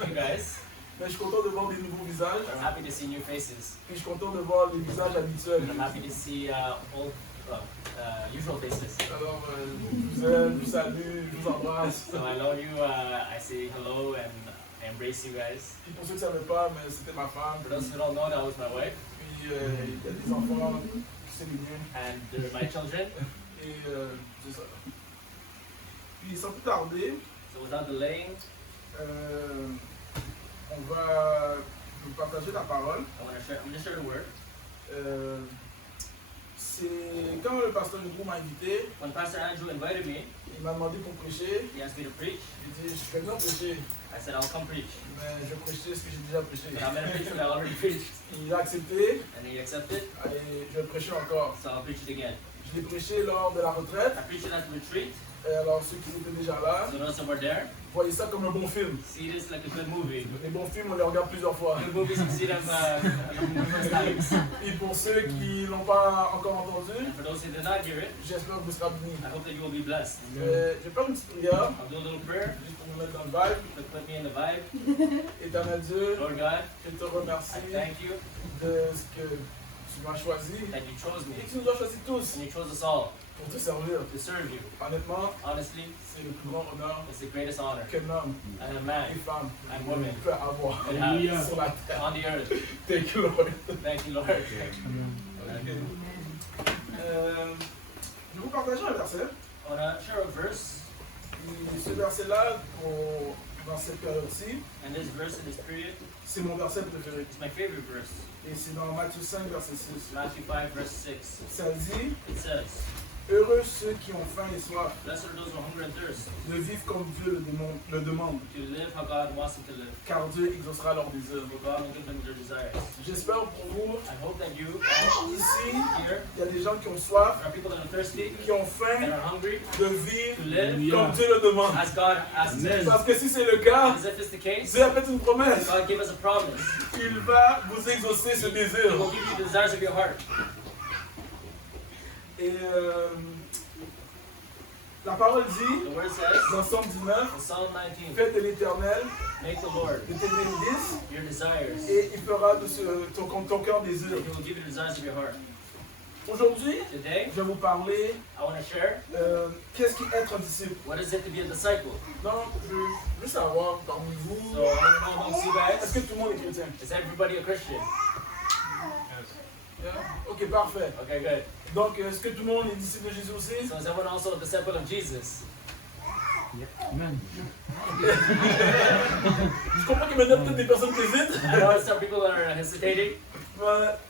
with you guys. Mais je suis content de voir des nouveaux visages. I'm happy to see new faces. Puis je suis content de voir les visages habituels. And I'm happy to see usual faces. Alors, je vous aime, je vous salue, je vous embrasse. So I love you. I say hello and I embrace you guys. Puis pour ceux qui ne savaient pas, mais c'était ma femme. For those who don't know, that was my wife. Puis il y a des enfants, c'est mignon. And they're my children. Et c'est ça. Puis sans plus tarder, So without delaying, on va vous partager la parole. I'm going to share the word. C'est quand le pasteur Hugo m'a invité, When Pastor Andrew invited me, il m'a demandé pour prêcher. he asked me to preach. J'ai dit, je fais bien prêcher, I said, I'll come preach. mais je vais prêcher ce que j'ai déjà prêché. But I'm going to preach what I already preached. Il a accepté, And he accepted, et je vais prêcher encore. so I'll preach it again. Je l'ai prêché lors de la retraite. I preached it at the retreat. Et alors ceux qui étaient déjà là, So those that were there, voyez ça comme un bon film. see this like a good movie. Les bons films, on les regarde plusieurs fois. Good movies, you see them numerous times. Et pour ceux qui l'ont pas encore entendu, And for those who did not hear it, j'espère que vous serez bénis. I hope that you will be blessed. Je vais faire une petite prière, I'll do a little prayer juste pour me mettre dans le vibe. to put me in the vibe. Éternel Dieu, Lord God, je te I remercie thank you de ce que tu m'as choisi that you chose me. et que tu nous as choisis tous And you chose us all pour te servir. to serve you. Honnêtement, Honestly, c'est le plus grand honneur it's the greatest honor qu'un homme and a et man femme and woman peut avoir could have sur la terre. on the earth. Thank you, Lord. Thank you, Lord. Je vais vous partager un verset. I want to share a verse, Et ce verset-là, dans cette période-ci, and this verse in this period c'est mon verset préféré. is my favorite verse. Et c'est dans Matthieu 5, verset 6. Matthew 5, verse 6. Ça dit, It says, heureux ceux qui ont faim et soif blessed are those who hunger and thirst, de vivre comme Dieu le demande, to live how God wants them to live, car Dieu exaucera leurs désirs. for God will give them their desires. J'espère pour vous, I hope that you ici, here, il y a des gens qui ont soif, there are people that are thirsty, qui ont that faim are hungry, de to vivre live comme Dieu le demande. as God asks us. Parce que si c'est le cas, Because if it's the case, Dieu a fait une promesse. God gave us a promise. Il va vous exaucer ce He désir. will give you the desires of your heart. Et la parole dit, The word says dans Psaume 19, in Psalm 19, faites de l'Éternel make the Lord de tes délices your desires. et il fera de ton cœur désir. He will give you the desires of your heart. Aujourd'hui, Today, je vais vous parler I want to share qu'est-ce qu'être un disciple. what is it to be a disciple. Donc, je veux savoir parmi vous, So I want to know amongst you est-ce que guys, tout le monde est chrétien? is everybody a Christian? Yeah? Ok, parfait. Okay, good. Donc, est-ce que tout le monde est disciple de Jésus aussi? So is everyone also a disciple of Jesus? Je comprends qu'il y a maintenant peut-être des personnes qui hésitent. I know some people are hesitating,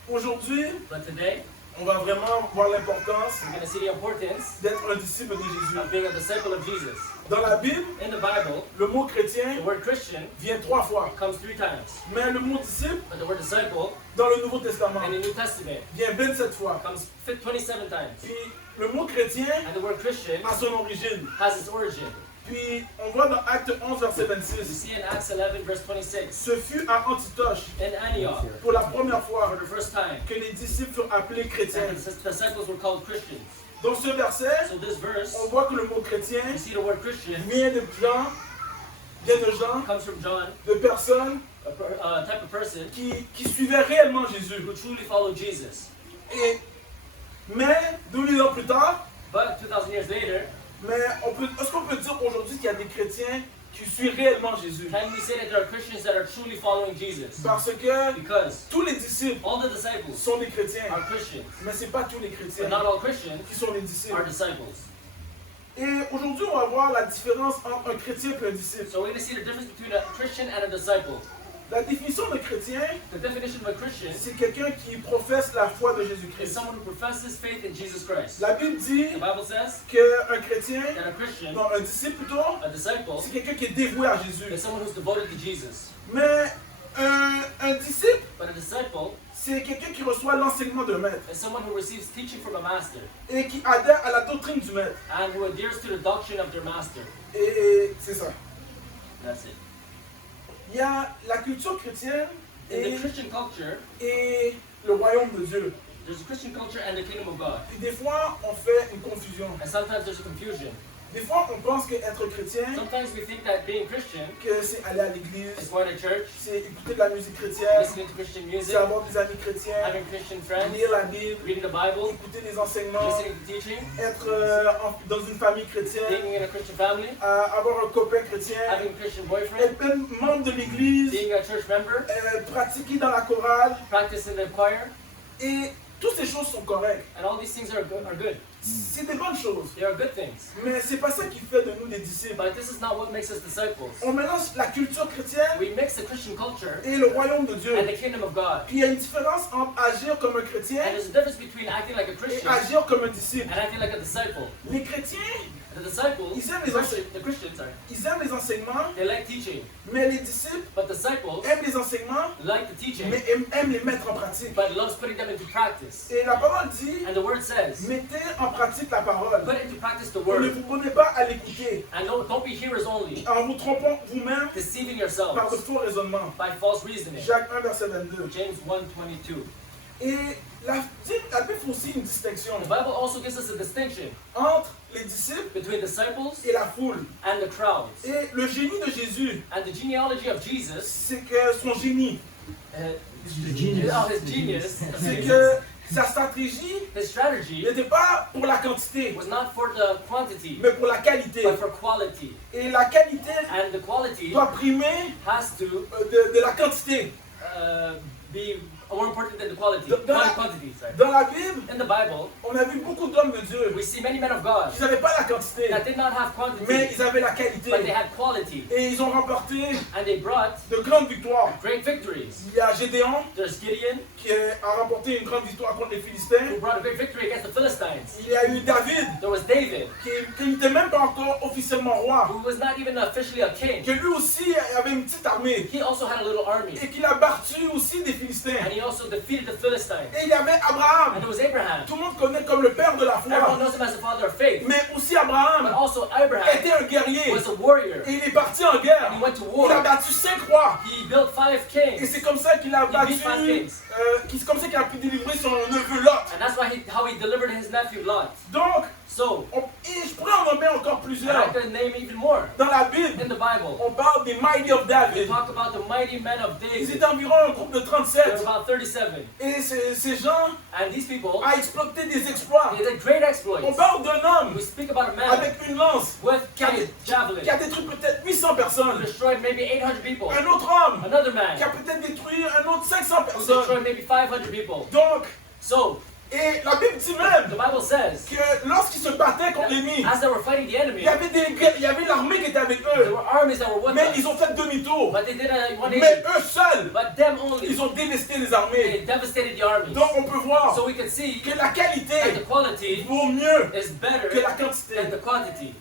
Aujourd'hui, but today on va vraiment voir l'importance we're going to see the importance d'être un disciple de Jésus. of being a disciple of Jesus. Dans la Bible, In the Bible, le mot chrétien the word Christian vient 3 fois. comes 3 times, Mais le mot disciple, but the word disciple dans le Nouveau Testament, in the New Testament vient 27 fois. comes 27 times. Puis le mot chrétien And the word Christian a son origine. has its origin. Puis on voit dans Acte 11, verset You 26. see in Acts 11, verse 26, Ce fut à Antioche, in Antioch, pour la première fois, for the first time, que les disciples furent appelés chrétiens. and the disciples were called Christians. Dans ce verset, So this verse, on voit que le mot chrétien you see the word Christian vient de gens, comes from John, de personnes a type of person qui suivaient réellement Jésus. who truly followed Jesus. Mais 2000 ans plus tard, But 2000 years later, est-ce qu'on peut dire aujourd'hui qu'il y a des chrétiens qui suivent réellement Jésus? can we say that there are Christians that are truly following Jesus? Parce que Because tous les disciples all the disciples sont des chrétiens, are Christians, mais ce n'est pas tous les but chrétiens not all Christians qui sont les are disciples. disciples. Et aujourd'hui, on va voir la différence entre un chrétien et un disciple. So we're going to see the difference between a Christian and a disciple. La définition de chrétien, The definition of a Christian c'est quelqu'un qui professe la foi de is Jésus-Christ. someone who professes faith in Jesus Christ. La Bible dit The Bible says qu'un chrétien, that a Christian, non, un disciple plutôt, a disciple, c'est quelqu'un qui est dévoué à is Jésus. someone who's devoted to Jesus. Mais un disciple, But a disciple c'est quelqu'un qui reçoit l'enseignement d'un maître is someone who receives teaching from a master et qui adhère à la doctrine du maître. and who adheres to the doctrine of their master. Et c'est ça. That's it. Il y a la culture chrétienne In et, the Christian culture, et le royaume de Dieu. there's a Christian culture and the kingdom of God. Et des fois, on fait une confusion. And sometimes there's a confusion. Des fois, on pense qu'être chrétien, Sometimes we think that being Christian que c'est aller à l'église, is going to church, c'est écouter de la musique chrétienne, listening to Christian c'est music, avoir des amis chrétiens, having Christian friends, lire la Bible, reading the Bible, écouter des enseignements, listening to teaching, être dans une famille chrétienne, being in a Christian family, avoir un copain chrétien, having a Christian boyfriend, être même membre de l'église, being a church member, pratiquer dans la chorale, practice in the choir, et toutes ces choses sont correctes. and all these things are good. C'est des bonnes choses, They are good things. mais c'est pas ça qui fait de nous des disciples. But this is not what makes us disciples. On mélange la culture chrétienne We mix the Christian culture et le royaume de Dieu. and the kingdom of God. Puis il y a une différence entre agir comme un chrétien And there's a difference between acting like a et Christian agir comme un disciple. and acting like a disciple. Les chrétiens, The disciples, Ils aiment les the Christians, sorry, ils aiment les enseignements, they like teaching. mais les disciples But disciples aiment les enseignements, like the teaching, mais aiment les mettre en pratique. but loves putting them into practice. Et la parole dit, And the word says, mettez en pratique la parole. put into practice the Ne word. vous prenez pas à l'écouter And don't be hearers only, en vous trompant vous-même deceiving par de yourselves faux raisonnements. by false reasoning. Jacques 1, verset 22. James 1:22. Et la Bible fait aussi une distinction The Bible also gives us a distinction entre les disciples between disciples et la foule. and the crowds. Et le génie de Jésus, And the genealogy of Jesus, c'est que son génie, his genius, c'est que sa stratégie his strategy n'était pas pour la quantité, was not for the quantity, mais pour la qualité. but for quality. Et la qualité And the quality doit primer has to de la quantité. be more important than the quality, Dans la- quantity. Sorry. Dans la Bible, In the Bible, on a vu beaucoup d'hommes de Dieu we see many men of God qui n'avaient pas la quantité, that did not have mais quantity, ils avaient la but they qualité. had quality, Et ils ont remporté and they brought de grandes victoires. great victories. Il y a Gédéon There's Gideon, qui a remporté une grande victoire contre les Philistins. who brought a great victory against the Philistines. Il y a eu David There was David, qui n'était même pas encore officiellement roi, who was not even officially a king. que lui aussi avait une petite armée He also had a little army, et qu'il a battu aussi des Philistins. and he also defeated the Philistines. Et il y avait Abraham. And there was Abraham. Tout le monde connaît comme le père de la Everyone foi. knows him as the father of faith. Mais aussi But Abraham also Abraham était un guerrier. was a warrior. Et il est parti en guerre. And he went to Il a war. battu 5 rois. He built 5 Et kings. c'est comme ça qu'il a battu. beat five kings. C'est comme ça qu'il a pu délivrer son neveu Lot. And that's how he delivered his nephew Lot. Donc, So, et je pourrais en nommer encore and I plusieurs. could name even more. Dans la Bible, In the Bible, on parle des Mighty of we David. talk about the mighty men of Ils David. étaient environ un groupe de There 37. were about 37. Et ces gens And these people, ont exploité des exploits. they did great On exploits. parle d'un homme We speak about a man avec une lance with qui a, a javelin qui a détruit peut-être 800 who personnes. destroyed maybe 800 people. Un autre homme Another qui a man peut-être détruit un autre 500 who personnes. destroyed maybe 500 people. Donc, So, et la Bible dit même the Bible says, que lorsqu'ils se battaient contre l'ennemi, as they were fighting the enemy, il y avait l'armée qui était avec there eux. were armies that were with Mais us. ils ont fait demi-tour. But they did a Mais 180. eux seuls, But them only, ils ont dévesté les they armées. devastated the armies. Donc on peut voir So we can see que la that the qualité quality vaut mieux is better que la quantité. than the quantity.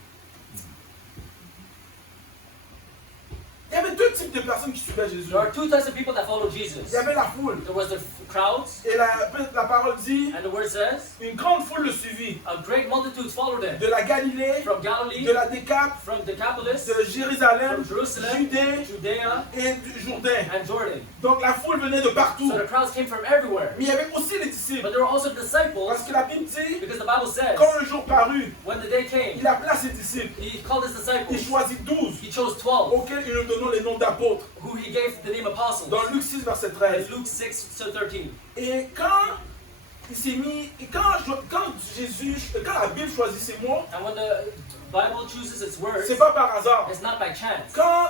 Il y avait deux types de personnes qui suivaient Jésus. There are two types of people that follow Jesus. Il y avait la foule. There was the crowds, Et la parole dit, and the word says, une grande foule le suivit. a great multitudes followed him. De la Galilée, From Galilee, de la Décape, from Decapolis, de Jérusalem, from Jerusalem, Judée Judea, et du Jourdain. and Jordan. Donc la foule venait de partout. So the crowds came from everywhere. Mais il y avait aussi les disciples. But there were also disciples, Parce que la Bible dit, because the Bible says, quand le jour parut, when the day came, il appela ses disciples. he called his Il disciples. choisit 12, He chose 12, auxquels il nous donnons les noms d'apôtres. who he gave the name apostles. Dans Luc 6, verset In 13. Luke 6:13. Et quand il s'est mis, et quand la Bible choisit ses mots, And when the Bible chooses its words, c'est pas par hasard. it's not by chance. Quand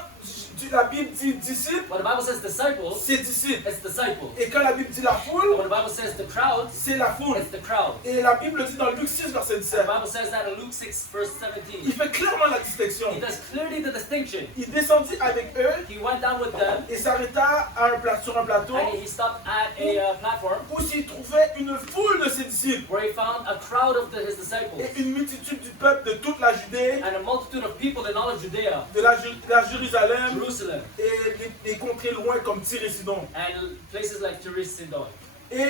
la Bible dit disciples, When the Bible says disciples, c'est disciples. it's disciples. Et quand la Bible dit la And foule, when the Bible says the crowds, c'est la foule. it's the crowd. Et la Bible dit dans Luc 6, verset The 17. Bible says that in Luke 6, verse Il 17. fait clairement la distinction. He does clearly the distinction. Il descendit avec eux He went down with them, et s'arrêta sur un plateau and he stopped at a platform où s'y trouvait une foule de ses disciples where he found a crowd of his disciples et une multitude du peuple de toute la Judée, and a multitude of people in all of Judea, de la Jérusalem Jerusalem, et des contrées loin comme Tyr et Sidon. and places like Tyre and Sidon. Et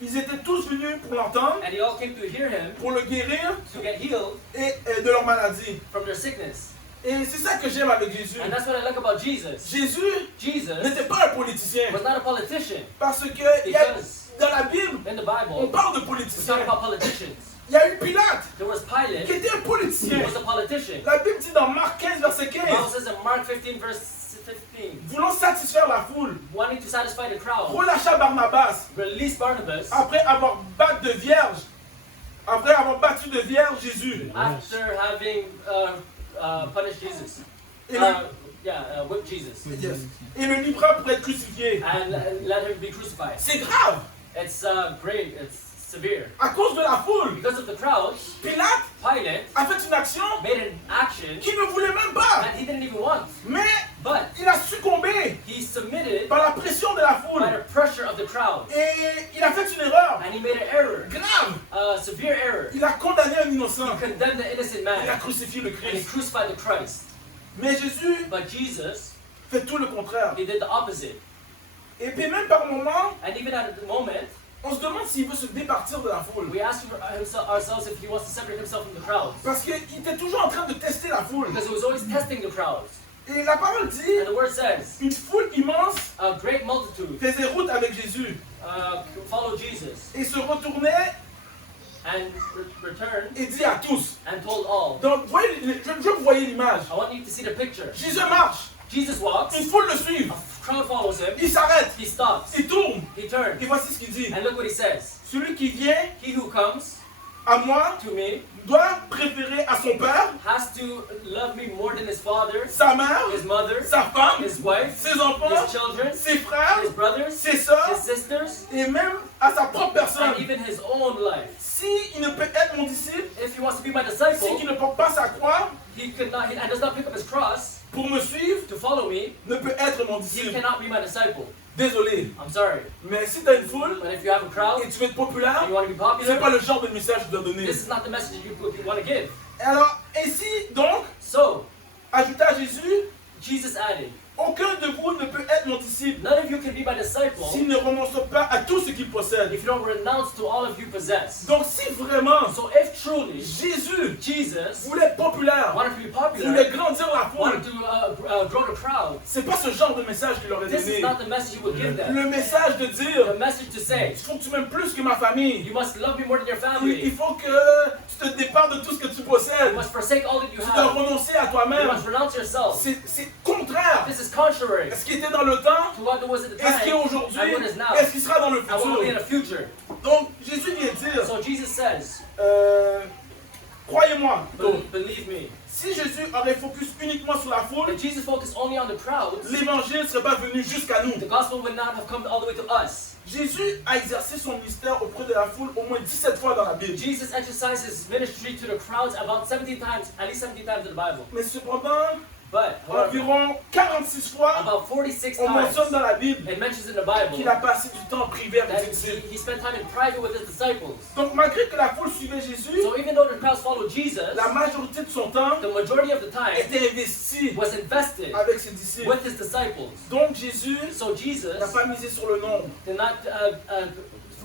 ils étaient tous venus pour l'entendre, And they all came to hear him pour le guérir to get healed et de leur maladie. from their sickness. Et c'est ça que j'aime avec Jésus. And that's what I like about Jesus. Jésus Jesus n'était pas un politicien was not a politician, parce que because dans la Bible, in the on Bible, parle de we talk politiciens. about politicians. il y a eu Pilate, There was Pilate, qui était un who politicien. was a politician. La Bible dit dans Marc 15, verset The Bible 15, says in Mark 15, verse 15, voulant satisfaire la foule, wanting to satisfy the crowd, relâcha Barnabas released Barnabas après avoir battu de vierge Jésus. after having punished Jesus. Et le, Whipped Jesus. yes. Et le livra pour être crucifié. And let him be crucified. C'est grave. It's great, it's severe. À cause de la foule, Because of the crowd, Pilate Pilate a fait une action made an action qu'il ne voulait même pas. that he didn't even want. Mais But il a succombé he submitted par la pression de la foule. by the pressure of the crowd. Et il a fait une erreur And he made an error, grave. a severe error. Il a condamné un innocent. He condemned the innocent Il a man crucifié le and he Christ. crucified the Christ. Mais Jésus But Jesus, fait tout le contraire. he did the opposite. Et puis même par moments, And even at the moment, on se demande s'il veut se départir de la foule. we ask ourselves if he wants to separate himself from the crowd. Parce qu'il était toujours en train de tester la foule. Because he was always testing the crowd. Et la parole dit, And the word says, une foule immense a great multitude faisait route avec Jésus followed Jesus et se retournait and returned et dit à tous. and told all. Donc, je veux que vous voyez l'image. I want you to see the picture. Jésus marche, Jesus walks, une foule le suit, a crowd follows him, il s'arrête, he stops, il tourne. he turns, Et voici ce qu'il dit. and look what he says. Celui qui vient He who comes à moi to me doit préférer à son père, has to love me more than his father, sa mère, his mother, sa femme, his wife, ses enfants, his children, ses frères, his brothers, ses soeurs his sisters, et même à sa propre personne. and even his own life. S'il ne peut être mon disciple, If he wants to be my s'il disciple, ne porte pas sa croix he does not pick up his cross pour me suivre, to follow me, ne peut être mon he disciple. cannot be my disciple. Désolé. I'm sorry. Mais si tu as une foule But if you have a crowd et tu veux être populaire, and you want to be c'est pas popular, le genre de message que tu dois donner. this is not the message you want to give. Alors, ainsi donc, So, ajouta à Jésus, Jesus added, aucun de vous ne peut être mon disciple none of you can be my disciple s'il ne renonce pas à tout ce qu'il possède. if you don't renounce to all of you possess. Donc si vraiment So if truly Jésus Jesus voulait être populaire, wanted to be voulait popular, grandir la foule, wanted to grow the crowd, c'est pas ce genre de message qu'il aurait this is donné. not the message you would give them. Le message de dire, The message to say, il faut que tu m'aimes plus que ma famille. you must love me more than your Il family. faut que tu te départs de tout ce que tu You possèdes. must forsake all that you Tu dois have. renoncer à You toi-même. must renounce yourself. C'est contraire This is contrary à ce qui était dans le temps, to what there was at the et ce qui est time aujourd'hui, and what is now. et ce qui sera dans le And what will be in futur. the future. Donc Jésus vient dire, So Jesus says, croyez-moi, donc, believe me. si Jésus aurait focus uniquement sur la foule, If Jesus focused only on the crowds, l'évangile ne serait pas venu jusqu'à nous. the gospel would not have come all the way to us. Jésus a exercé son ministère auprès de la foule au moins 17 fois dans la Bible. Jesus exercised his ministry to the crowds about 17 times, at least 17 times in the Bible. Mais cependant, But, however, environ 46 fois, about 46 on times, mentionne dans la Bible it mentions in the Bible qu'il a passé du temps privé avec that ses disciples. he spent time in private with his disciples. Donc malgré que la foule suivait Jésus, So even though the crowds followed Jesus, la majorité de son temps the majority of the time était investie was invested avec ses disciples. with his disciples. Donc Jésus So Jesus n'a pas misé sur le nombre, did not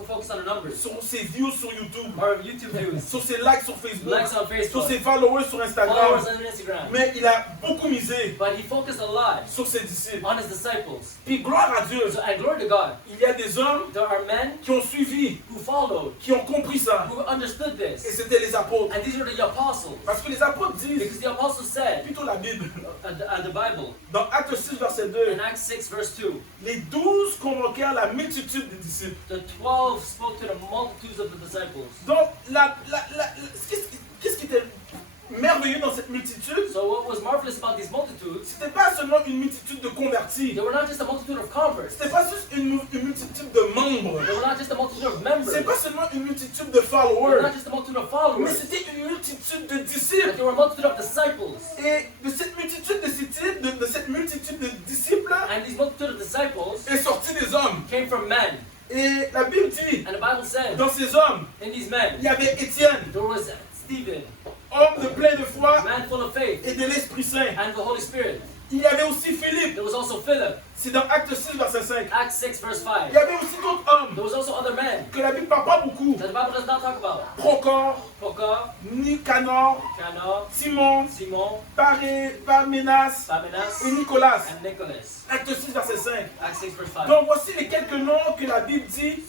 focus on the numbers sur ses views sur YouTube, or YouTube views, sur ses likes sur Facebook, likes on sur Facebook, ses followers sur Instagram. followers on Instagram. Mais il a beaucoup misé But he focused a lot sur ses disciples. on his disciples. Puis gloire à Dieu, So, and glory to God, il y a des hommes there are men qui ont suivi, who followed, qui ont compris ça. who understood Et this. c'était les apôtres. And these were the apostles. Parce que les apôtres disent, Because the apostles said, plutôt la Bible, the Bible, dans Actes 6, verset 2, in Acts 6, verse 2, les 12 convoquèrent la multitude des disciples. the 12 spoke to the multitudes of the disciples. Donc, qu'est-ce qui était merveilleux dans cette multitude? So what was marvelous about these multitudes, C'était pas seulement une multitude de convertis. they were not just a multitude of converts. C'était pas juste une multitude de membres. They were not just a multitude of members. C'est They pas seulement une multitude de were followers. not just a multitude of Mais followers. c'était une multitude de But disciples. they were a multitude of disciples. Et de cette multitude de disciples And these multitude of disciples est sorti des hommes. came from men. Et la Bible dit, And the Bible says, dans ces hommes, in these men, il y avait Étienne, there was Stephen, homme de plein de foi man full of faith et de l'Esprit Saint. and the Holy Spirit. Il y avait aussi Philippe, There was also Philip, c'est dans Acte 6, verset 5. Acts 6, verse 5. Il y avait aussi d'autres hommes There was also other men que la Bible ne parle pas beaucoup. that the Bible does not talk about. Procor, Procor, Nicanor, Cana, Simon, Simon, Parménas Parmenas, et Nicolas. and Nicholas. Acte 6, verset 5. Acts 6, verse 5. Donc voici les quelques noms que la Bible dit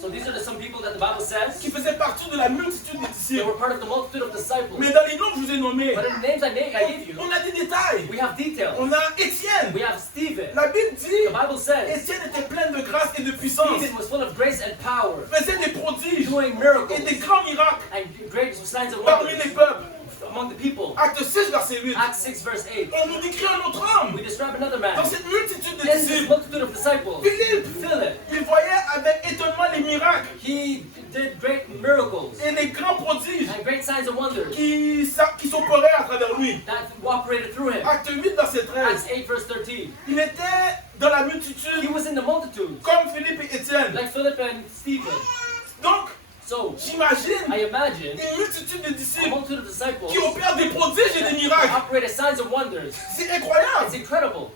So these are some people that the Bible says qui faisaient partie de la multitude des they disciples. were part of the multitude of disciples. Mais dans les noms que je vous ai nommés, But in the names I gave you, on a des détails. we have details. On a Étienne. We have Stephen. La Bible The dit, Bible says Étienne était plein de grâce et de puissance. Stephen was full of grace and power, Faisait des prodiges doing miracles et des grands miracles and great signs and parmi les wonders peuples. among the people. Acte 6, verset 8. Acts 6 verse 8. On nous décrit un autre homme We describe another man. dans cette multitude de In this disciples. multitude of disciples, Philippe, Philip, il voyait avec étonnement les miracles he did great miracles et les grands prodiges and great signs and wonders qui s'opéraient à travers lui. that operated through him. Acte 8, verset 13. Acts 8 verse 13. Il était dans la He multitude was in the multitude, comme Philippe et Étienne. like Philip and Stephen. Donc, So, j'imagine I imagine une multitude de a disciples multitude of disciples qui opèrent des prodiges et des miracles. that operated signs and wonders. C'est It's incroyable. incredible.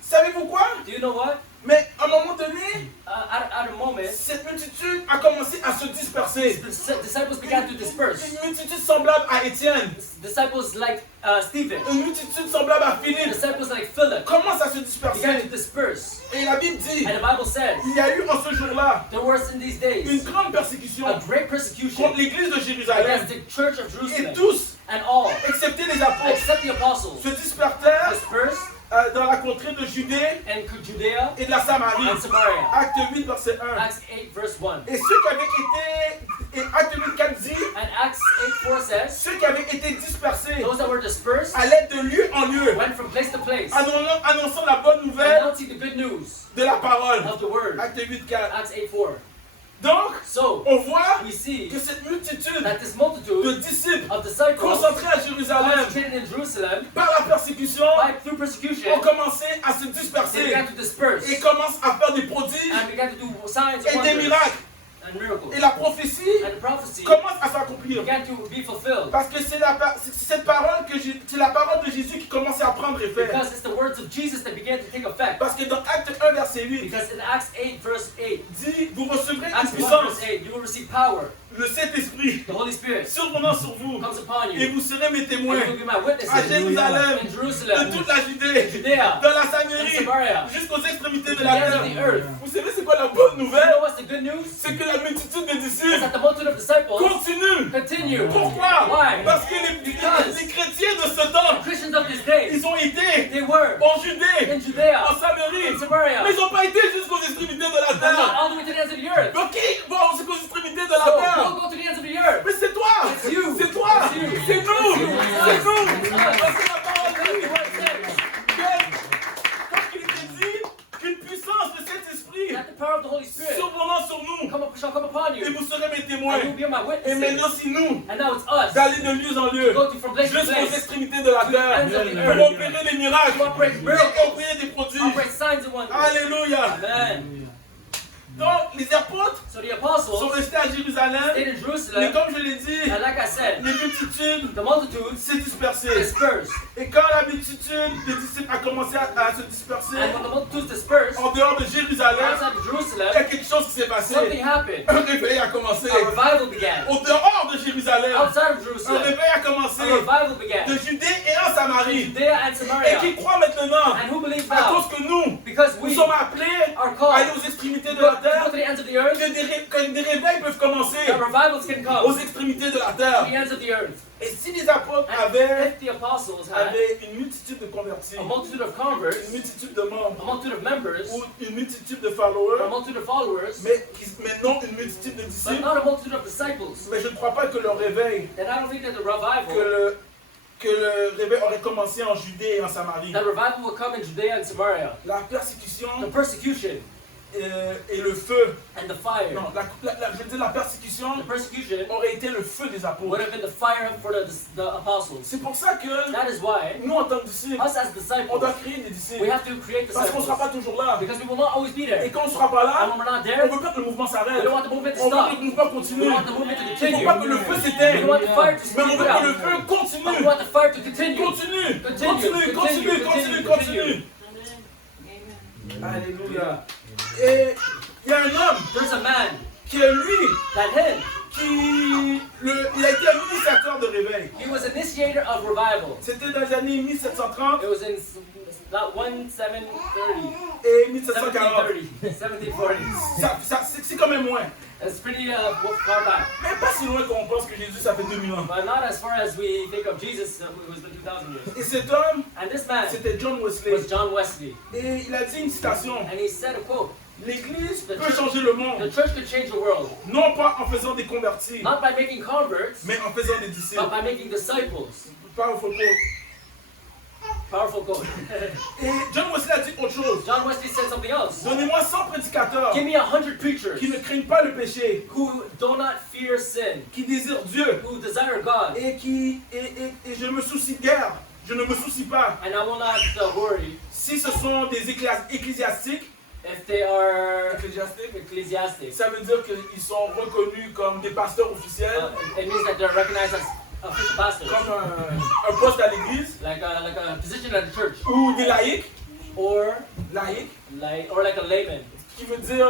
Savez-vous quoi? Do you know what? Mais à un moment donné, At a moment, cette multitude a commencé à se disperser. the disciples began to disperse. Une multitude semblable à Étienne. Disciples like Stephen, Une multitude semblable à Philippe disciples like Philip commence à se began to disperser. disperse. Et la Bible dit, And the Bible says il y a eu en ce jour-là there was in these days une grande persécution a great persecution contre l'église de Jérusalem. against the church of Et Jerusalem, tous, and all, excepté les apôtres, except the apostles, se dispersèrent dispersed dans la contrée de Judée in Judea et de la Samarie. and Samaria. Acte 8, verset 1. Acts 8 verse 1. Et ceux qui avaient été, et Acte 8, 4 dit, And Acts 8:4 says, ceux qui avaient été dispersés those that were dispersed allaient de lieu en lieu, went from place to place, annonçant la bonne nouvelle announcing the good news de la parole. of the word. Acte 8, 4. Acts 8:4. Donc, So on voit we see que cette multitude that this de multitude disciples of disciples concentrés à Jérusalem concentrated in Jerusalem par la persécution through persecution ont commencé à se they disperser began to disperse et commencent à faire des prodiges and began to do signs et and des wonders miracles. and miracles. Et la prophétie And the prophecy commence à s'accomplir. began to be fulfilled Parce que c'est cette parole c'est la parole de Jésus qui commence à prendre effet. because it's the words of Jesus that began to take effect. Parce que dans Acte 1, verset 8, Because in Acts 8 verse 8, dit, vous recevrez une Acts 1 puissance, verse 8, you will receive power. le Saint-Esprit, The Holy Spirit survenant sur vous, comes upon et you. vous serez mes And témoins you will be my witnesses à Jérusalem, in de Jerusalem, toute la Judée, Judea, dans la and Samarie, Samaria, jusqu'aux extrémités de to the la ends of the terre. earth. Vous savez c'est quoi la bonne You nouvelle? know what's the good news? C'est que la multitude de Is disciples that the multitude of disciples continue. continue. Pourquoi? Why? Parce que Because les chrétiens de ce temps, Christians of this day, ils ont été they were en Judée, in Judea, en Samarie, in Samaria, mais ils n'ont pas été jusqu'aux extrémités de la but not terre. all the way to the ends of the earth. Donc qui vont jusqu'aux extrémités de la So terre? don't go to the ends of the earth. Mais c'est toi! It's you. C'est toi! It's you. C'est nous! It's you. C'est nous! It's us. Parce que la parole Because dit the word says que, comme il était dit, qu'une puissance de Saint-Esprit that the power of the Holy Spirit survenant sur nous, shall come upon et you, vous serez mes témoins. and you'll be my Et maintenant, witnesses. c'est nous And now it's us d'aller de lieu en lieu, go to from place to jusqu'aux place, extrémités de la terre, ends of the pour earth, opérer des miracles, to operate et miracles, opérer des prodiges. operate signs and wonders. Alléluia! Amen. Donc, les apôtres So the sont apostles restés à Jérusalem, stayed in mais Jerusalem, comme je l'ai dit, and like I said, les multitudes the multitudes s'est dispersées. dispersed. Et quand la multitude des disciples a commencé à se disperser And when the multitudes dispersed en dehors de Jérusalem, outside of il y a Jerusalem, quelque chose qui s'est passé. something happened. Un réveil a commencé. A revival began. Au dehors de Jérusalem, Outside of un Jerusalem, réveil a commencé a revival began. de Judée et en Samarie. Judea and Et Samaria. qui croient maintenant, And who believes à now? cause que nous, Because nous we sommes appelés are à called aller aux extrémités de la to go terre, to the ends of the earth, que des réveils peuvent commencer that revivals can come aux to extrémités de la the terre. ends of the earth. Et si les apôtres And avaient if the apostles had une multitude de convertis, a multitude of une converts, multitude de membres, a multitude of members, ou une multitude de or a followers, multitude of followers, mais non une multitude de but disciples, not a multitude of disciples, mais je ne crois pas que leur réveil, then I don't think that the revival, que le réveil aurait commencé en Judée et en Samarie. that revival will come in Judea and Samaria. La persécution The persecution et le feu, and the fire. non, je veux dire la persécution The persecution aurait été le feu des would apôtres. have been the fire for the apostles. C'est pour ça que That is why nous en tant que disciples, us as on disciples, doit créer des we disciples. have to create Parce qu'on ne disciples. sera pas toujours là. Because we will not always be there. Et quand on ne sera pas And là, when we're not on there, ne veut pas que le mouvement we s'arrête. don't want the movement to On veut stop. que le mouvement We continue. don't want the movement to Il ne continue. faut pas que le feu We s'éteigne. don't want the fire to Mais on speak veut que le out. feu But we continue. want the fire to continue. Continue. Continue, Continue. continue. Alléluia. Et il y a un homme There's a man qui est lui, that him, il a été un initiateur de réveil. he was initiator of revival. C'était dans les années 1730 It was in about 1730. et 1740. 1730. 1740. C'est comme même moins. It's pretty far back. Mais pas si loin qu'on pense que Jésus, ça fait 2000 ans. But not as far as we think of Jesus, who was been 2,000 years. Et cet homme, And this man c'était John Wesley. was John Wesley. Et il a dit une citation. And he said a quote, L'Église peut changer le the monde, church could change the world, non pas en faisant des convertis, not by making converts, mais en faisant des but disciples. by making disciples. Powerful quote. Powerful quote. Et John Wesley a dit autre chose. John Wesley said something else. Donnez-moi 100 prédicateurs Give me 100 preachers qui ne craignent pas le péché, who do not fear sin, qui désirent Dieu who desire God, et je ne me soucie guère, je ne me soucie pas and I will not worry si ce sont des ecclésiastiques. if they are Ecclésiastiques, ecclesiastics. ça veut dire qu'ils sont reconnus comme des pasteurs officiels, It means that they're recognized as official pastors, comme un poste à l'église, like a position at the church, ou des laïcs, or laïcs, like a layman. qui veut dire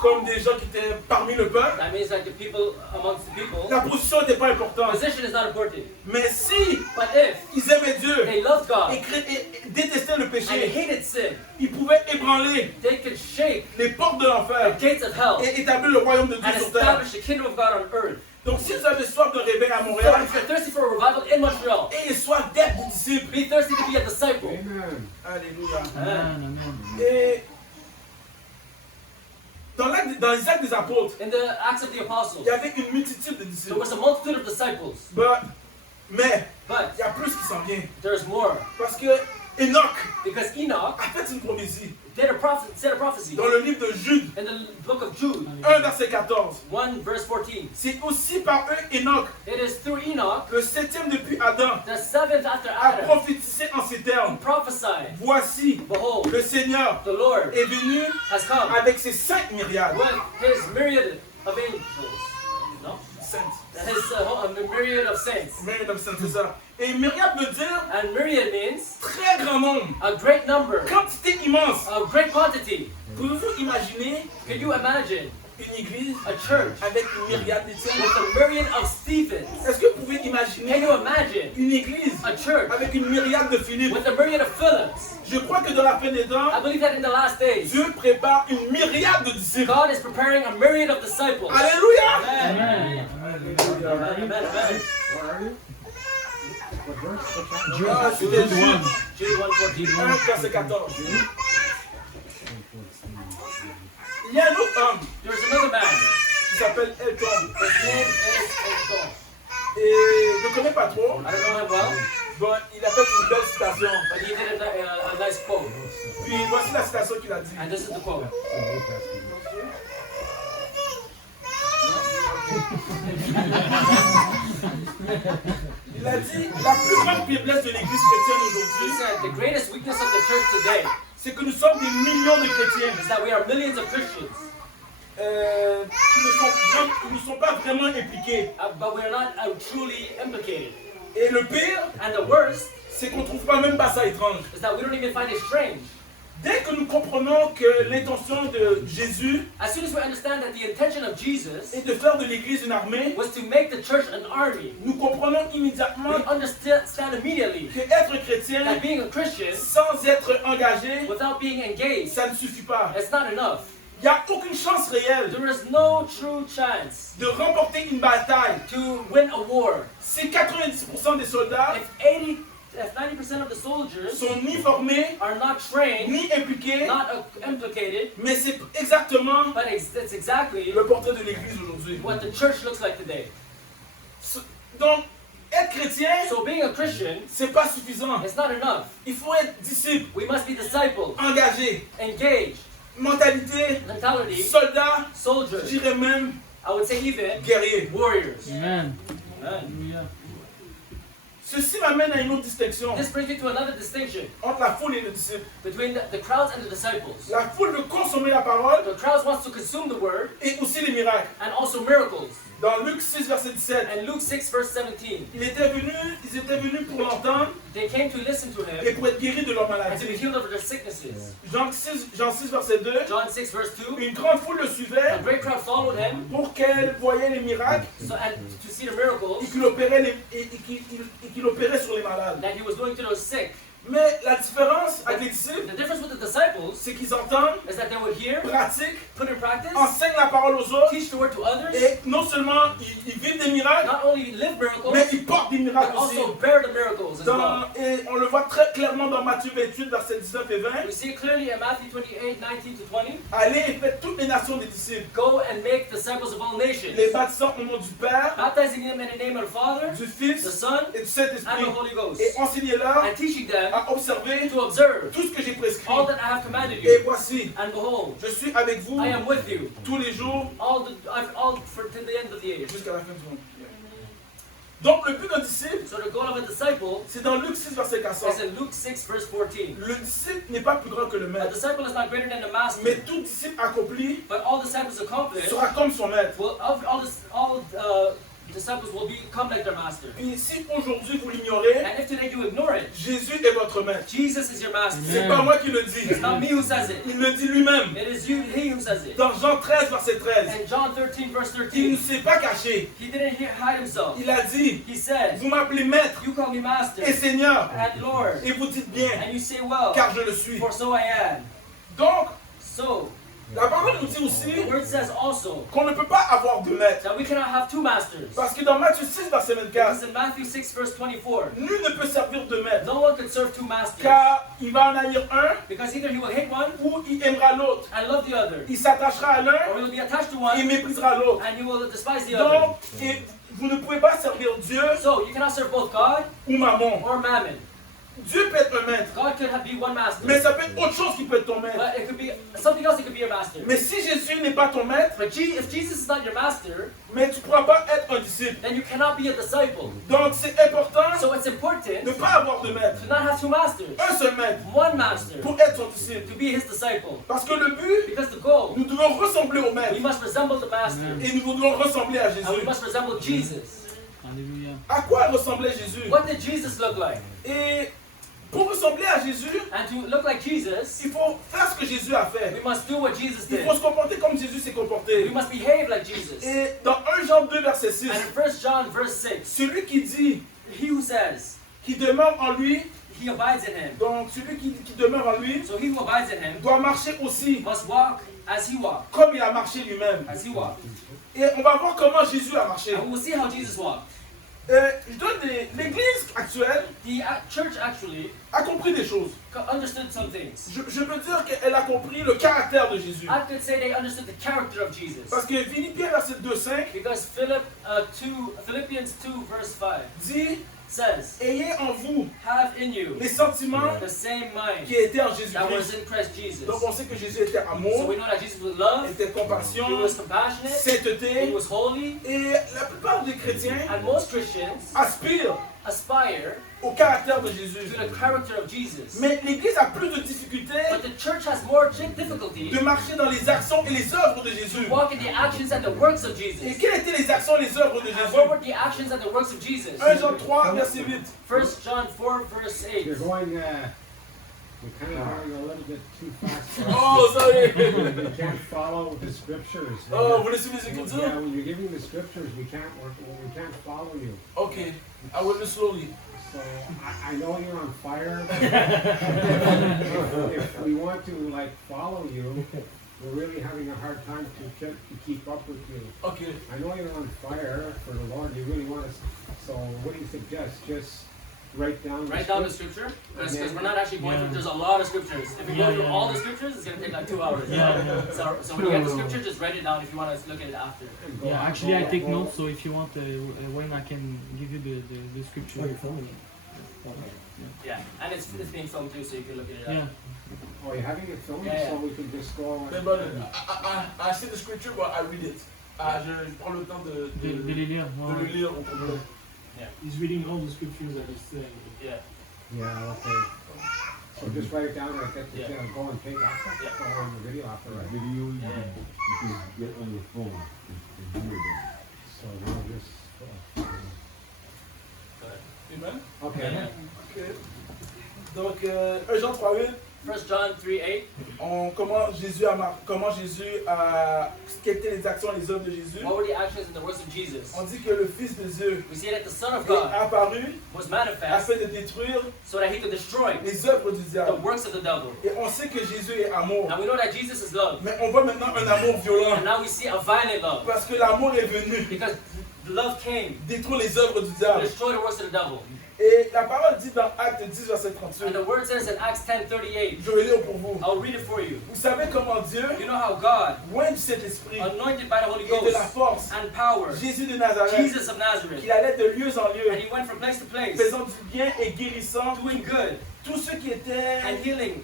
comme des gens qui étaient parmi le peuple. That means like the people amongst the people. La position n'était pas importante. Position is not important. Mais si But if ils aimaient Dieu they loved God et détestaient le and they péché, hated sin, ils pouvaient ébranler they could shake les portes de the l'enfer gates of hell et établir le royaume de Dieu and sur terre. establish the kingdom of God on earth. Donc si vous avez soif de réveil à So Montréal, if you're thirsty for a revival in Montreal, ayez soif d'être disciple. be thirsty to be a disciple. Alléluia. Amen. Et dans les actes des apôtres, In the Acts of the il Apostles, y avait une multitude de there disciples. was a multitude of disciples, Mais but il y a plus qui s'en vient. there's more. Parce que Enoch Because Enoch a fait une prophétie said a prophecy dans le livre de Jude, in the book of Jude, 1 verset 14. 1 verse 14. C'est aussi par eux, Enoch, It is through Enoch, le septième depuis Adam, the seventh after a Adam, prophétisé en ces who termes. prophesied, Voici, behold, le Seigneur the Lord est venu has come avec ses 5 myriades. with his myriad of angels. No? Saints. His myriad of saints. Myriade of saints, c'est ça. Et myriade veut dire And myriad means très grand nombre, a great number, quantité immense. a great quantity. Pouvez-vous imaginer Can you imagine une église a church avec une myriade d'Étienne? with a myriad of Stephens? Est-ce que vous pouvez Can imaginer you imagine une église a church avec une myriade de Philippe? with a myriad of Philips? Je crois que dans la fin des temps, I believe that in the last days, Dieu prépare une myriade de disciples. God is preparing a myriad of disciples. Alléluia! Amen. Alléluia. Amen. Amen. Where are you? What verse? What's that? Ah, c'était Jude Jude 1:14. 1, verset 14. Il y a un autre homme There's another man. qui s'appelle Elton. His name is Elton. Et je ne connais pas trop. I don't know him well, Bon, il a fait une belle citation. but he did a nice quote. Puis voici la citation qu'il a dit. And this is the quote. Il a dit, la plus grande faiblesse de l'église chrétienne He aujourd'hui, said the greatest weakness of the church today c'est que nous sommes des millions de chrétiens is that we are millions of Christians, qui ne sont pas vraiment impliqués. but we are not truly implicated. Et le pire, And the worst c'est qu'on ne trouve pas même pas ça étrange. is that we don't even find it strange. Dès que nous comprenons que l'intention de Jésus As soon as we understand that the intention of Jesus est de faire de l'église une armée, was to make the church an army, nous comprenons immédiatement we understand immediately que être chrétien that being a Christian sans être engagé, without being engaged, ça ne suffit pas. it's not enough. Il n'y a aucune chance réelle There is no true chance de remporter une bataille to win a war. si 90% des soldats If 90% of the soldiers sont ni formés, are not trained, ni impliqués, not implicated, mais c'est exactement but it's exactly le portrait de l'église aujourd'hui. what the church looks like today. Donc, être chrétien, So being a Christian, c'est pas suffisant. it's not enough. Il faut être disciple, We must be disciples, engagé, engaged, mentalité, mentality, soldat, je soldiers, dirais même I would say even guerrier. warriors. Amen. Amen. Ceci m'amène à une autre distinction This brings me to another distinction entre la foule et le disciple. between the crowds and the disciples. La foule veut consommer la parole The crowds wants to consume the word et aussi les miracles. and also miracles. Dans Luc 6, verset 17, And Luke 6 verse 17, ils étaient venus pour l'entendre they came to listen to et him pour être guéris de leur and to be maladie. healed of their sicknesses. Jean 6, verset 2, John 6 verse 2, une grande foule le a suivait great crowd followed him pour qu'elle voyait les miracles and to see the et miracles qu'il opérait, qu'il opérait sur les malades. that he was doing to those sick. Mais la différence avec les disciples, The difference with the disciples c'est qu'ils entendent, is that they would hear, pratiquent, put in practice, enseignent la parole aux autres, teach the word to others, et non seulement ils vivent des miracles, not only live miracles, mais ils portent des but miracles aussi. also bear the miracles as well. Et on le voit très clairement dans Matthieu 28, versets 19 et 20. We see it clearly in Matthew 28, 19 to 20. Allez et faites toutes les nations des disciples, Go and make disciples of all nations, les baptisant au nom du Père, baptizing them in the name of the Father, du the Fils Son, et du and the Saint-Esprit. Holy Ghost, Et enseignez-leur and teaching them à observer to observe tout ce que j'ai prescrit. all that I have commanded Et you. voici, And behold, je suis avec vous I am with you tous les jours all for to the end of the age. jusqu'à la fin du monde. Donc le but d'un disciple, So the goal of a disciple c'est dans Luc 6, verset 400. is in Luke 6, verse 14. Le disciple n'est pas plus grand que le A maître, disciple is not greater than the master, mais tout disciple accompli but all disciples accomplished sera comme son maître. will disciples will become like their master. Et si aujourd'hui vous l'ignorez, And if today you ignore it, Jésus est votre maître. Jesus is your master. C'est pas moi qui le dis. It's not me who says it. Il le dit lui-même. It is he who says it. Dans Jean 13, verset 13, And John 13, verse il ne 13, s'est pas caché. he didn't hide himself. Il a dit, He said, vous m'appelez maître you call me master et Seigneur, and Lord, et vous dites bien, and you say well, car je le suis. for so I am. Donc, So, la parole nous dit aussi the word says also qu'on ne peut pas avoir deux maîtres. that we cannot have two masters. Parce que dans Matthieu 6, verset Because 24, in Matthew 6, verse 24, nul ne peut servir deux maîtres. no one could serve two masters. Car il va en haïr un Because either he will hate one ou il aimera l'autre. and love the other, Il s'attachera à l'un or he will be attached to et one méprisera l'autre. and he will despise the other. Donc, vous ne pouvez pas servir Dieu So, you cannot serve both God ou maman. or mammon. Dieu peut être un maître, God could be one master, mais ça peut être autre chose qui peut être ton maître. but it could be something else. It could be your master. Mais si Jésus n'est pas ton maître, But if Jesus is not your master, mais tu ne pourras pas être un disciple. then you cannot be a disciple. Donc c'est important So it's de important ne pas avoir de maître. to not have two masters, Un seul maître one master, pour être son disciple. to be his disciple. Parce que le but, Because the goal, nous devons ressembler au we maître. must resemble the master, Et nous devons ressembler à and we Jésus. must resemble Jesus. Hallelujah. À quoi ressemblait Jésus? What did Jesus look like? Et pour ressembler à Jésus, And to look like Jesus, il faut faire ce que Jésus a fait. we must do what Jesus Il did. faut se comporter comme Jésus s'est We comporté. must behave like Jesus. Et dans 1 Jean 2, verset 6, And in 1 John verse 6, celui qui dit he who says qu'il demeure en lui, he abides in him, donc celui qui demeure en lui, so he who abides in him doit marcher aussi must walk as he walked, comme il a marché lui-même. as he walked. Et on va voir comment Jésus a marché. And we will see how Jesus walked. Je donne l'église actuelle The church actually a compris des choses. understood some things. Je peux dire qu'elle a compris le caractère de Jésus. I could say they understood the character of Jesus. Parce que Philippiens verset 2:5 Because Philippians 2 verse 5 dit says, ayez en vous have in you les sentiments the same mind qui étaient en that was Jésus-Christ. in Christ Jesus. Donc on sait que Jésus était So amour, we know that Jesus was love, était he compassion, was compassionate, he sainteté. was holy, Et la plupart des chrétiens and most Christians aspirent aspire au caractère de Jésus. to the character of Jesus. Mais l'église a plus de difficultés But the church has more difficulty de marcher dans les actions et les œuvres de Jésus. to walk in the actions and the works of Et Jesus. quelles étaient les actions et les œuvres de And Jésus? what were the actions and the works of Jesus? 1 Jean 3, verset 8. 1 John 4 verse 8. You're going, you're kind of going a little bit too fast for us. Oh, sorry. We can't follow the scriptures. Oh, vous laissez les Yeah, Écritures? when you're giving the scriptures, we can't follow you. Okay, I will do slowly. So I know you're on fire. If we want to like follow you, we're really having a hard time to keep up with you. Okay. I know you're on fire for the Lord. You really want us. So what do you suggest? Just write down. Write down the scripture, because we're not actually going through, there's a lot of scriptures. If you go through all the scriptures, it's going to take like 2 hours. So when you get the scripture, just write it down if you want to look at it after. Yeah, actually I take notes, so if you want, when I can give you the scripture. Oh, you're filming it. Yeah, and it's being filmed too, so you can look at it Yeah. up. Oh, you're having it filmed, Yeah, yeah. so we can just go. Mais bon, I see the scripture, but I read it. Je prends le temps de les lire. le lire au complet. He's reading all the scriptures that he's saying. Yeah. Yeah. Okay. So just write it down and get the Yeah. go and take after. Yeah. Go on the video after, right? Video, you can get on your phone and do it. So we'll just. Amen. Okay. Yeah. Ok. Donc, 1 Jean 3, 8 1 John 3:8. Comment Jésus a, quelles étaient les actions et les œuvres de Jésus. What were the actions and the works of Jesus? On dit que le Fils de Dieu We see that the Son of est God apparu was manifest afin de détruire so that he could destroy les œuvres du the diable. works of the devil. Et on sait que Jésus est amour. And we know that Jesus is love. Mais on voit maintenant un amour violent. And now we see a violent love. Parce que l'amour est venu Because love came détruire les œuvres du to diable. destroy the works of the devil. Et la parole dit dans Actes 10, verset And 38. the word says in Acts 10:38, Je vais lire pour vous. I'll read it for you. Vous savez comment Dieu, You know how God, loin du Saint-Esprit anointed by the Holy et de la Ghost force, and power, Jésus de Nazareth, Jesus of Nazareth, qu'il allait de lieu en and lieu, he went from place to place, faisant du bien et guérissant doing good tous ceux qui étaient and healing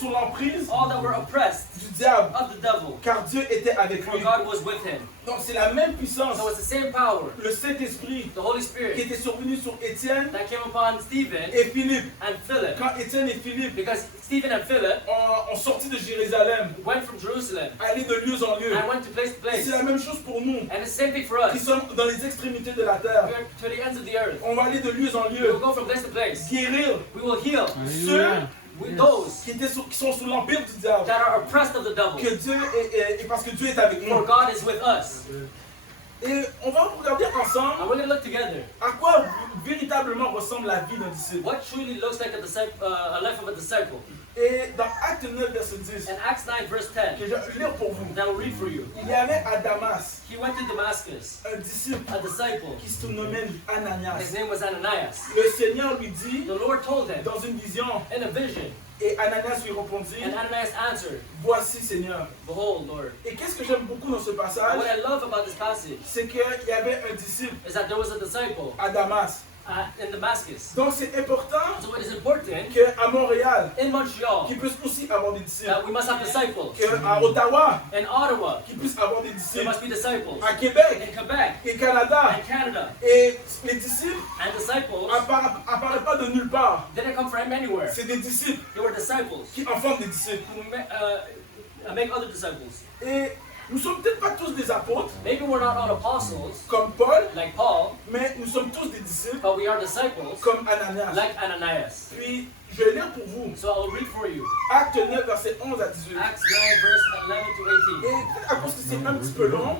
sous l'emprise all that were oppressed du diable, of the devil, car Dieu était avec for lui. God was with him. Donc c'est la même puissance, So it's the same power, le Saint-Esprit, the Holy qui Spirit, était survenu sur Étienne that came upon Stephen et Philippe. and Philip. Quand Étienne et Philippe Because Stephen and Philip ont sorti de Jérusalem, went from Jerusalem allés de lieu en lieu. and went to place to Et place. c'est la même chose pour nous, And it's the same thing for qui us. sommes dans les extrémités de la terre. We're to the ends of the earth. On va aller de lieu en We lieu, will go from place to place. guérir We will heal Hallelujah. those qui sont sous l'empire du diable. that are oppressed of the devil. Que Dieu et parce que Dieu est avec For nous. God is with us. Et on va regarder And ensemble we're going to look together à quoi véritablement ressemble la vie d'un disciple. what truly looks like a life of a disciple. Et dans Acte 9, verset 10, In Acts 9, verse 10, que je vais lire pour vous, that I'll read for you. il y avait à Damas He went to Damascus, un disciple a disciple. qui se nommait Ananias. His name was Ananias. Le Seigneur lui dit The Lord told him dans une vision, in a vision, et Ananias lui répondit, and Ananias answered, voici Seigneur. Behold, Lord. Et qu'est-ce que j'aime beaucoup dans ce And passage, what I love about this passage c'est qu'il y avait un disciple is that there was a disciple à Damas. in Damascus. Donc c'est important So it is important qu'à Montréal, in Montreal qu'il puisse aussi avoir des disciples. that we must have disciples. Qu'à Ottawa, In Ottawa, qu'il puisse avoir des there disciples. must be disciples. À Québec In Quebec et Canada. and Canada. Et les disciples And disciples apparaissent pas de nulle part. didn't come from anywhere. C'est des disciples They were disciples qui en forment des disciples. who make other disciples. Et nous sommes peut-être pas tous des apôtres, Maybe we're not all apostles comme Paul, like Paul, mais nous sommes tous des disciples, but we are disciples comme Ananias. like Ananias. Puis, je vais lire pour vous. So I'll read for you Acte 9, verset 11 à 18. Acts 9, verse 11 to 18. Et peut-être à cause que c'est un petit peu long,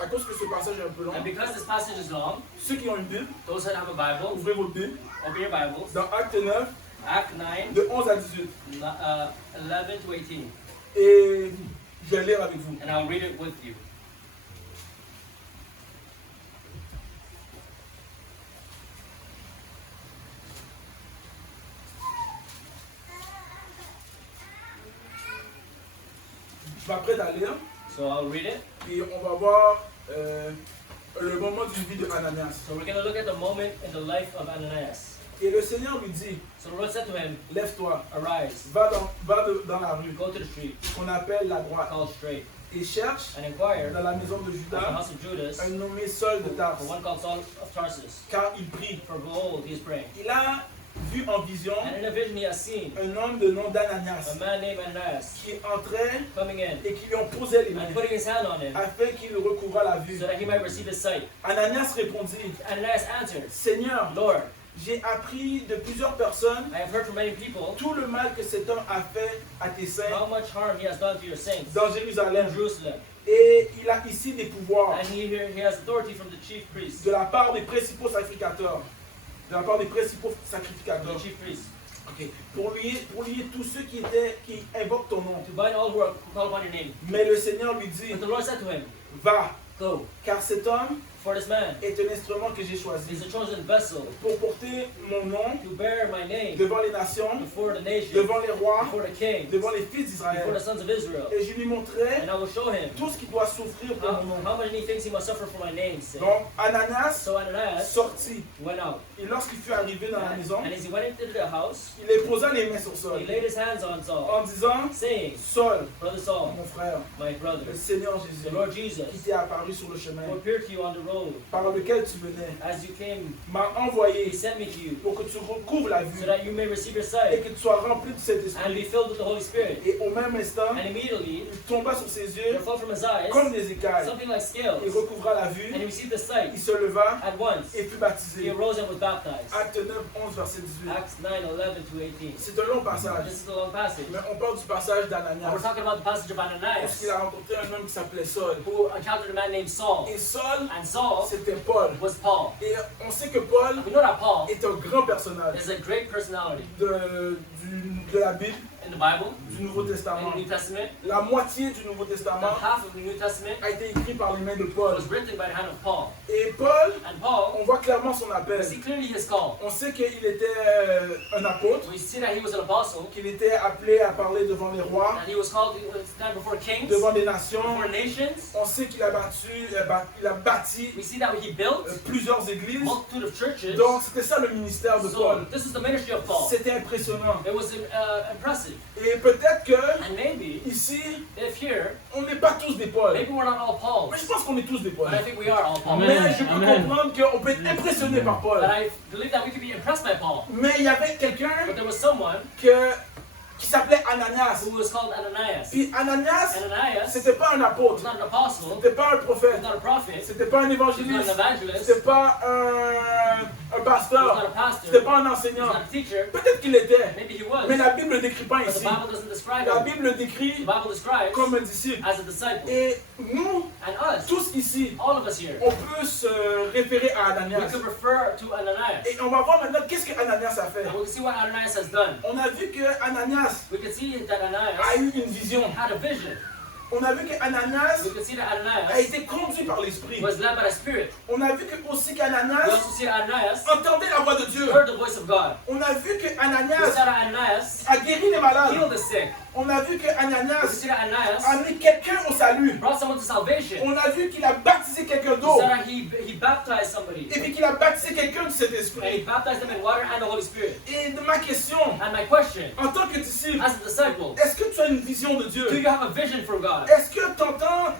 à cause que ce passage est un peu long, And because this passage is long, ceux qui ont une Bible, those that have a Bible, ouvrez votre Bible. open your Bibles. Dans Acte 9, Act 9, de 11 à 18. 11 to 18. Et je vais lire avec vous. And I'll read it with you. Je m'apprête à lire, So I'll read it. et on va voir le moment d'une vie de Ananias. So we're going to look at the moment in the life of Ananias. Et le Seigneur lui dit, So the Lord said to him, lève-toi, Arise, va dans la rue, go to the street, qu'on appelle la droite, called straight, et cherche and inquire dans la maison de at the Judas house of Judas un nommé Saul de for Tarse, one called Saul of Tarsus. car il prie. For behold, he is praying. Il a vu en vision And in a vision he has seen un homme de nom a d'Ananias man named Ananias qui entrait coming in et qui lui ont posé les mains and putting his hand on him afin qu'il recouvrât la vue. so that he might receive his sight. Ananias répondit, Ananias answered, Seigneur, Lord, j'ai appris de plusieurs personnes I have heard from many people tout le mal que cet homme a fait à tes saints how much harm he has done to your saints dans in Jérusalem. Jerusalem. Et il a ici des pouvoirs And he has authority from the chief priests. de la part des principaux sacrificateurs. De la part des principaux The sacrificateurs. chief priests. Ok. Pour lier tous ceux qui invoquent ton nom. To bind all who call upon your name. Mais le Seigneur lui dit, But the Lord said to him, va, Go, car cet homme for this man est un instrument que j'ai is choisi a chosen vessel pour porter mon nom to bear my name devant les nations, before the nations, devant les rois, before the kings, devant les fils before the d'Israël. sons of Israel. Et je lui montrerai And I will show him tout ce qu'il doit souffrir pour mon nom. how many things he must suffer for my name's sake. Donc Ananias So Ananias sortit. went out. Et lorsqu'il fut arrivé dans la maison, And as he went into the house, il les posa les mains sur he Saul laid his hands on Saul, en disant, saying, Saul, Brother Saul, mon frère, my brother, le Seigneur the Jésus, Lord qui Jesus, t'est apparu sur le chemin, who appeared to you on the road road par lequel tu venais as you came. m'a He envoyé sent me to you pour que tu recouvres la vue so that you may receive your et sight que tu sois rempli de cet and esprit. be filled with the Holy Spirit. Et au même instant, And immediately il tomba sur ses there yeux fell from his eyes comme des écailles. something like scales, Il recouvra la and vue, he received the sight il se leva at once. et fut He baptisé. arose and was baptized. Acte 9, 11, verset 18. Acts 9:11 to 18. C'est un long passage, This is a long passage. mais on parle du passage And d'Ananias. we're talking about the passage of Ananias, Lorsqu'il a rencontré un homme qui s'appelait Saul. who encountered a man named Saul. Et Saul, And Saul c'était Paul. was Paul. Et on sait que Paul We know that Paul est un grand personnage is a great personality de la Bible, in the Bible, du Nouveau in Testament. the New Testament. La moitié du Nouveau The Testament half of the New Testament a été écrit par les mains de Paul. was written by the hand of Paul. Et Paul, And Paul, on voit clairement son appel. we see clearly his call. On sait qu'il était un apôtre, We see that he was an apostle, qu'il était appelé à parler devant les rois, that he was called to stand before kings, devant des nations. before nations. On sait qu'il a bâti We see that he built plusieurs églises. multitude of churches. Donc c'était ça le ministère de So Paul. this is the ministry of Paul. C'était impressionnant. It was impressive. Et peut-être que And maybe ici, if here, on n'est pas tous des Paul. maybe we're not all Pauls, Mais je pense qu'on est tous des Paul. but I think we are all Pauls. Amen. Mais je peux Amen. comprendre qu'on peut être impressionné par Paul. But I believe that we could be impressed by Paul. Mais il y avait quelqu'un But there was someone qui s'appelait Ananias. who was called Ananias. Puis Ananias, Ananias c'était pas un was apôtre, not an apostle, c'était pas un he was prophète, not a prophet, c'était pas un he was not évangéliste, an evangelist, c'était pas un he was pasteur, not a pastor, c'était pas un he was enseignant. not a teacher. Peut-être qu'il était, Maybe he was, mais la Bible ne décrit pas but the ici. Bible doesn't describe La him. Bible le The décrit Bible describes comme un disciple. as a disciple. Et nous, And us, tous ici, all of us here, on peut se référer à we Ananias. could refer to Ananias. Et on va voir maintenant qu'est-ce que Ananias a fait. And we can see what Ananias has done. On a vu que Ananias We can see that Ananias a eu une vision. had a vision. On a vu que Ananias We can see that a Ananias été conduit par l'Esprit. was led by the Spirit. On a vu que aussi We qu'Ananias also see that Ananias entendait la voix de Dieu. heard the voice of God. On a vu que We Ananias saw that Ananias a guéri les malades. healed the sick. On a vu que We can Ananias see that Ananias a amené quelqu'un au salut. brought someone to salvation. On a vu qu'il a baptisé quelqu'un We d'eau. saw that he baptized somebody. Et puis qu'il a baptisé quelqu'un de cet And he esprit. baptized them in water and the Holy Spirit. Et de ma question, And my question, en tant que disciple, as a disciple, est-ce que tu as une vision de do Dieu? you have a vision from God? Est-ce que tu entends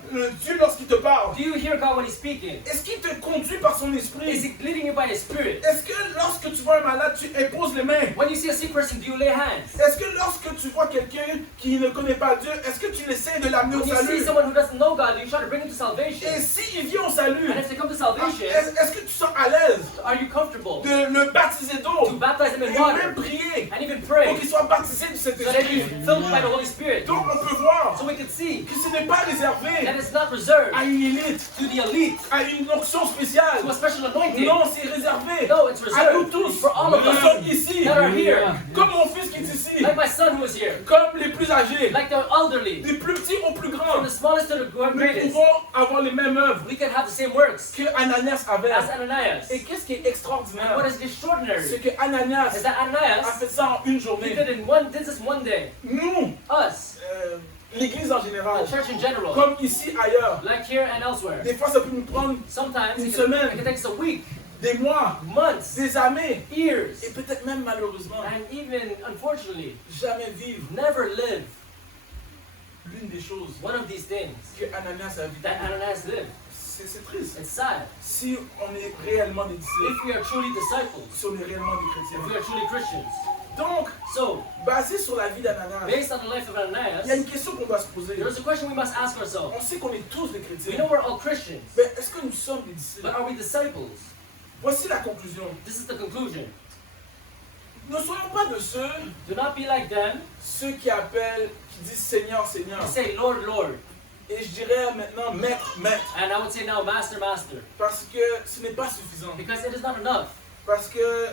Dieu lorsqu'il te parle? Do you hear God when He's speaking? Est-ce qu'il te conduit par son Is esprit? He leading you by His Spirit? Est-ce que lorsque tu vois un malade, tu imposes les mains? When you see a sick person, do you lay hands? Est-ce que lorsque tu vois quelqu'un qui ne connaît pas Dieu, est-ce que tu essaies de l'amener au When you see salut? someone who doesn't know God, do you try to bring him to Et salvation? s'il vient au salut, And if they come to salvation, est-ce que tu sens à l'aise are you comfortable de le baptiser to d'eau baptize them et in même water prier and even pour pray qu'il soit baptisé de cet so that esprit? he's filled by the Holy Spirit? Donc on peut voir So we can see que ce n'est pas réservé that it's not reserved à une élite, to the elite, à une onction spéciale. to a special anointing. Non, c'est réservé No, it's à nous reserved tous. for all of Nous sommes us ici, that are here. comme mon fils qui est ici, Like my son who is here, comme les plus âgés, like the elderly, des plus petits aux plus from grands. the smallest to the Nous greatest. pouvons avoir les mêmes œuvres We can have the same works que Ananias avait. as Ananias. Et qu'est-ce qui est And extraordinaire? what is extraordinary C'est que Ananias is that a Ananias, fait ça en une he journée. did this one day. Nous, Us, l'Église en général, the church in general, comme ici ailleurs, like here and elsewhere. des fois ça peut nous prendre Sometimes Une it can semaine. take us a week, des mois, months, des années, years, et peut-être même malheureusement, and even, unfortunately, jamais vivre never live l'une des choses one of these things que Ananias a vécu. that Ananias lived. C'est triste. It's sad. Si on est réellement des disciples, If we are truly disciples, si on est réellement des if chrétiens. we are truly Christians. Donc, So, basé sur la vie d'Ananias, based on the life of il y a Ananias, une question qu'on doit se poser. there's a question we must ask ourselves. On sait qu'on est tous des We chrétiens, know we're all Christians, mais est-ce que nous sommes des disciples? but are we disciples? Voici la conclusion. This is the conclusion. Ne soyons pas de ceux, Do not be like them ceux qui appellent, qui disent Seigneur, Seigneur. who say, Lord, Lord. Et je dirais maintenant Maître, Maître. And I would say now, Master, Master. Parce que ce n'est pas suffisant. Because it is not enough. Parce que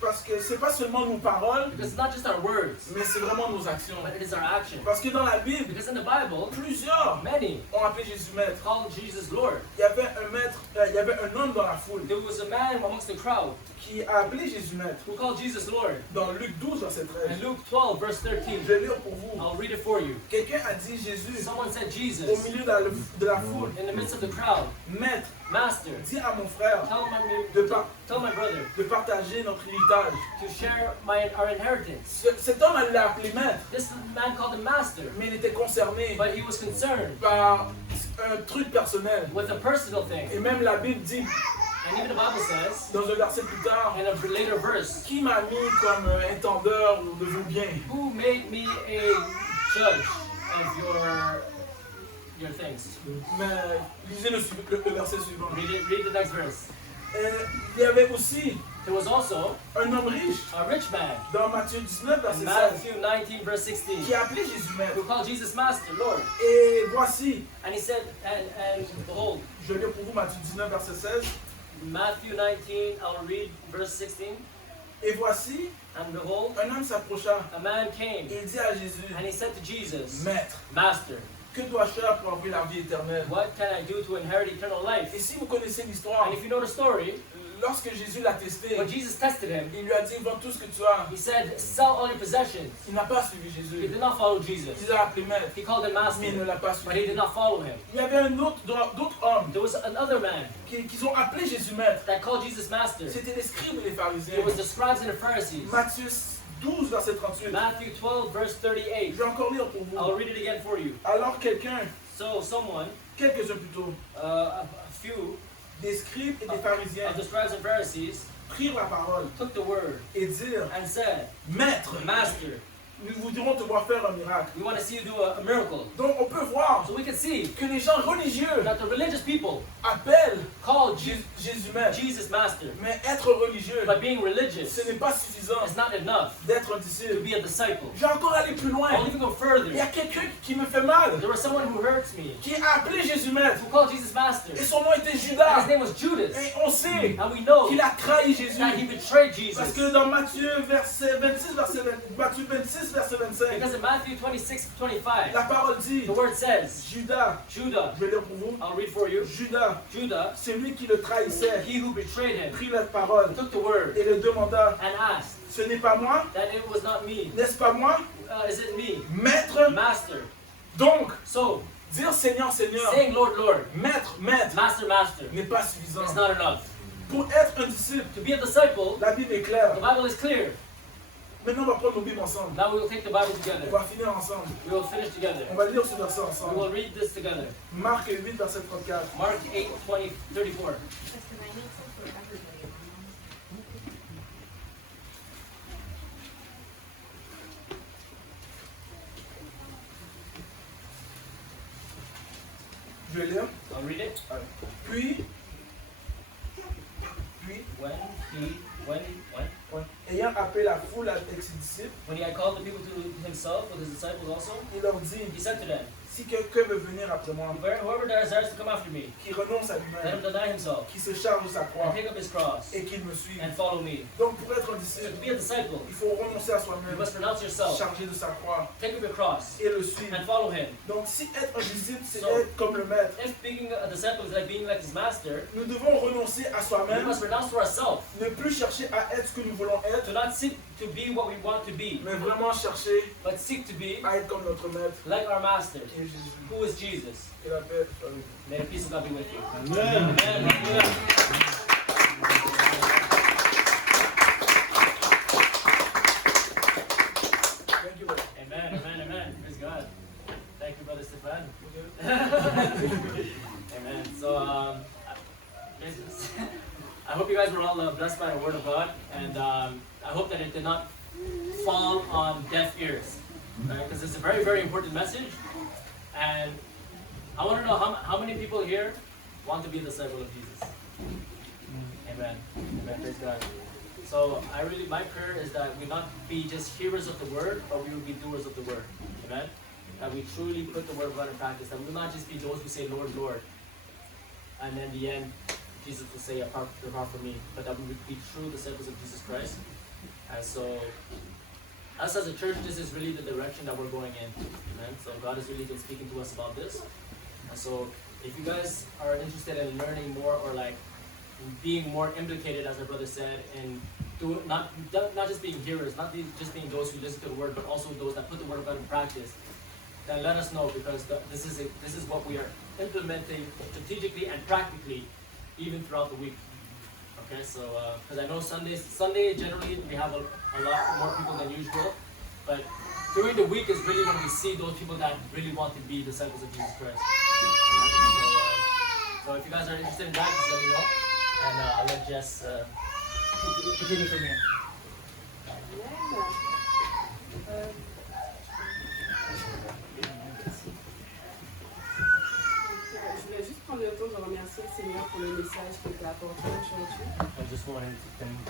parce que c'est pas seulement nos paroles, Because it's not just our words, mais c'est vraiment nos actions. but it is our action. Parce que dans la Bible, Because in the Bible, plusieurs many ont appelé Jésus Maître. called Jesus Lord. Il y avait un maître, il y avait un homme dans la foule There was a man amongst the crowd qui a appelé Jésus Maître. who called Jesus Lord. Dans Luc 12, verset In 13. Luke 12, verse Je 13, vais lire pour vous. I'll read it for you. Quelqu'un a dit Jésus Someone said, au Jesus, milieu de la foule. in the midst of the crowd, Maître, Master, dis à mon frère tell my brother de partager notre héritage. to share our inheritance. Cet homme elle l'a appelé Maître, This man called him Master, mais il était concerné but he was concerned par un truc personnel. with a personal thing. Et même la Bible dit, And even the Bible says, dans un verset plus tard, in a later verse, qui m'a mis comme intendeur de vos biens? who made me a judge of your things? Mais lisez le verset suivant. Read the next verse. Il y avait aussi There was also un homme riche a rich man dans Matthieu 19, in verset 16, Matthew 19 verse 16 qui a appelé Jésus maître. who called Jesus Master, Lord. Et voici, And he said, and behold, je lis pour vous Matthieu 19, verset 16. Matthew 19, I'll read verse 16. Et voici, And behold, un homme s'approcha a man came et il dit à Jésus, and he said to Jesus, Maître, Master, que dois-je faire pour avoir la vie éternelle? what can I do to inherit eternal life? Et si vous connaissez l'histoire, And if you know the story, lorsque Jésus l'a testé, when Jesus tested him, il lui a dit, vends tout ce que tu as. he said, sell all your possessions. Il n'a pas suivi He Jésus. did not follow Jesus. Il l'a appelé maître, He called him mais il ne master, l'a pas but he suivi. did not follow him. Il y avait d'autres hommes There was another man qui ont appelé Jésus maître. that called Jesus master. C'était les scribes et les pharisiens. It was the scribes and the Pharisees. Matthieu 12, verset 38. Matthew 12, verse 38. Je vais encore lire pour I'll vous. read it again for you. Alors So someone, quelques-uns plutôt, a few des scribes et des of pharisiens the scribes and Pharisees prirent la parole took the word et dirent, and said, Maître, Master, nous voudrions te voir faire un miracle. we want to see you do a miracle. Donc on peut voir So we can see que les gens religieux that the religious people appellent called Jésus maître. Jesus master. Mais être religieux, But being religious ce n'est pas suffisant is not enough d'être un to disciple. be a disciple. Je vais encore aller plus loin. I'll even go further. Il y a quelqu'un qui me fait mal, There was someone who hurts me, qui a appelé Jésus maître. who called Jesus master. Et son nom était And his Judas. name was Judas. Et on sait And we know qu'il a trahi Jésus. that he betrayed Parce Jesus. que dans Matthieu 26, verset 25, Because in Matthew 26, 25, la parole dit, the word says, Judas, Judah, je vais lire pour vous, I'll read for you. Judas, Judah, celui qui le trahissait, he who betrayed him, prit la parole took the word et le demanda, and asked ce n'est pas moi, that it was not me. n'est-ce pas moi, Is it me? maître? Master. Donc, So, dire Seigneur, Seigneur, saying Lord, Lord, maître, maître, Master, Master, n'est pas suffisant. it's not enough. Pour être un disciple, To be a disciple, la Bible est claire. the Bible is clear. Maintenant, on va prendre nos Bibles ensemble. Now we will take the Bible On together. va finir ensemble. We will finish together. On va lire ce verset We ensemble. will read this together. Marc 8, verset 34. Mark 8, 20, 34. Je vais lire. I'll read it. Puis, When, ayant appelé la foule avec ses disciples, when he had called the people to himself with his disciples also, il leur dit, he said to them, si quelqu'un veut venir après moi, whoever desires to come after me, qui renonce à let him lui-même, deny himself qui se charge de sa and croix take up his cross et qu'il me suive. and follow me. Donc, pour être un So disciple, to be a disciple, il faut renoncer à you soi-même, must renounce yourself, charger de sa croix take up your cross, et le suivre. and follow him. Donc, si être un disciple, c'est So- être comme le maître, If being a disciple is like being like his master, nous devons renoncer à we soi-même, must renounce to ourselves. ne plus chercher à être ce que nous voulons être, Do not seek to be what we want to be, mais vraiment chercher but seek to be à être comme notre maître, like our master, qui est Jésus. who is Jesus. Que la paix soit avec vous. May the peace of God be with you. Amen. Amen. Hallelujah. Thank you. Amen. Amen. Amen. Praise God. Thank you, Brother Stefan. Amen. So, I hope you guys were all blessed by the Word of God, and I hope that it did not fall on deaf ears, because it's a very, very important message. And I want to know how many people here want to be a disciple of Jesus. Amen. Amen. Praise God. So my prayer is that we not be just hearers of the Word, but we will be doers of the Word. Amen. That we truly put the Word of God in practice. That we will not just be those who say, Lord, Lord, and in the end, Jesus will say, depart from me. But that we would be true disciples of Jesus Christ. And so, us as a church, this is really the direction that we're going in. Amen. So God has really been speaking to us about this. And so, if you guys are interested in learning more or like being more implicated, as our brother said, in not just being hearers, not just being those who listen to the word, but also those that put the word of God in practice, then let us know, because this is what we are implementing strategically and practically, even throughout the week. Okay, so because I know Sunday generally we have a lot more people than usual, but during the week is really when we see those people that really want to be disciples of Jesus Christ. So if you guys are interested in that, just let me know, and I'll let Jess continue from here. Je voulais juste prendre le temps de remercier le Seigneur pour le message qui a été apporté aujourd'hui. I just wanted to thank